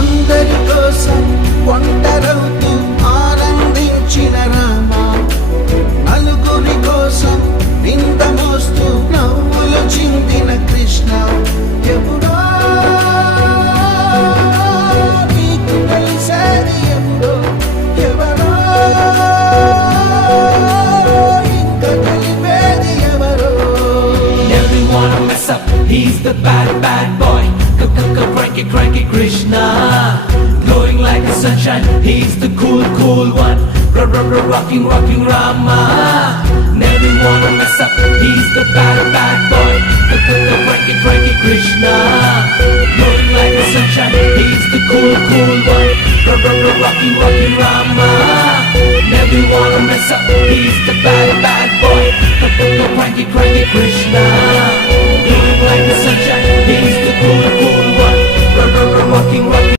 అందరి కోసం ఒంటరవుతూ ఆనందించిన రామ, నలుగురి కోసం నింద మోస్తూ నవ్వులు చిందిన కృష్ణ, ఎప్పుడో నీకు తెలిసేది ఎప్పుడో, ఎవరో ఇంకా తెలిపేది ఎవరో. Never wanna mess up, he's the bad boy. Cranky Krishna, glowing like the sunshine, he's the cool one. Rocking Rama. Never wanna mess up, he's the bad boy. Cranky Krishna, glowing like the sunshine, he's the cool one. Rocking Rama. Never wanna mess up, he's the bad boy. Cranky Krishna, glowing like the sunshine, he's the cool one. Rocking